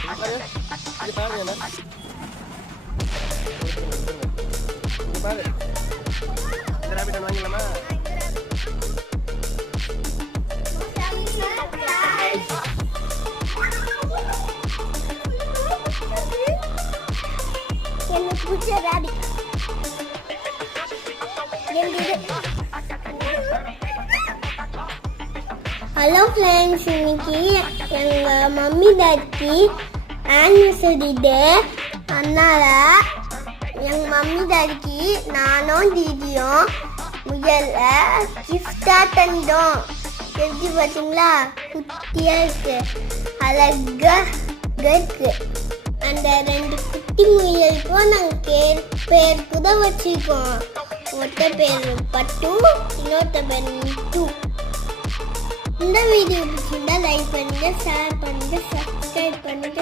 இது பாருங்க என்ன இது பாரு இந்த ராபிட் வாங்கிடலாமா எனக்கு பிடிச்ச ராபிட் ஹலோ ஃப்ரெண்ட்ஸ், இன்னைக்கு எங்கள் மம்மி டாடிக்கு ஆனிவர்சரி டே. அதனால் எங்கள் மம்மி டாடிக்கு நானும் தீதியும் முதல்ல கிஃப்டாக தந்தோம். எப்படி பார்த்தீங்களா? குட்டியாக இருக்கு, அழகாக இருக்கு. அந்த 2 குட்டி முயலுக்கும் நாங்கள் பேர் கூட வச்சுருக்கோம். ஒருத்த பேர் பட்டு, இன்னொருத்த பேர் மிட்டு. இந்த வீடியோ பிடிச்சிருந்தா லைக் பண்ணுங்க, ஷேர் பண்ணுங்க, சப்ஸ்கிரைப் பண்ணுங்க.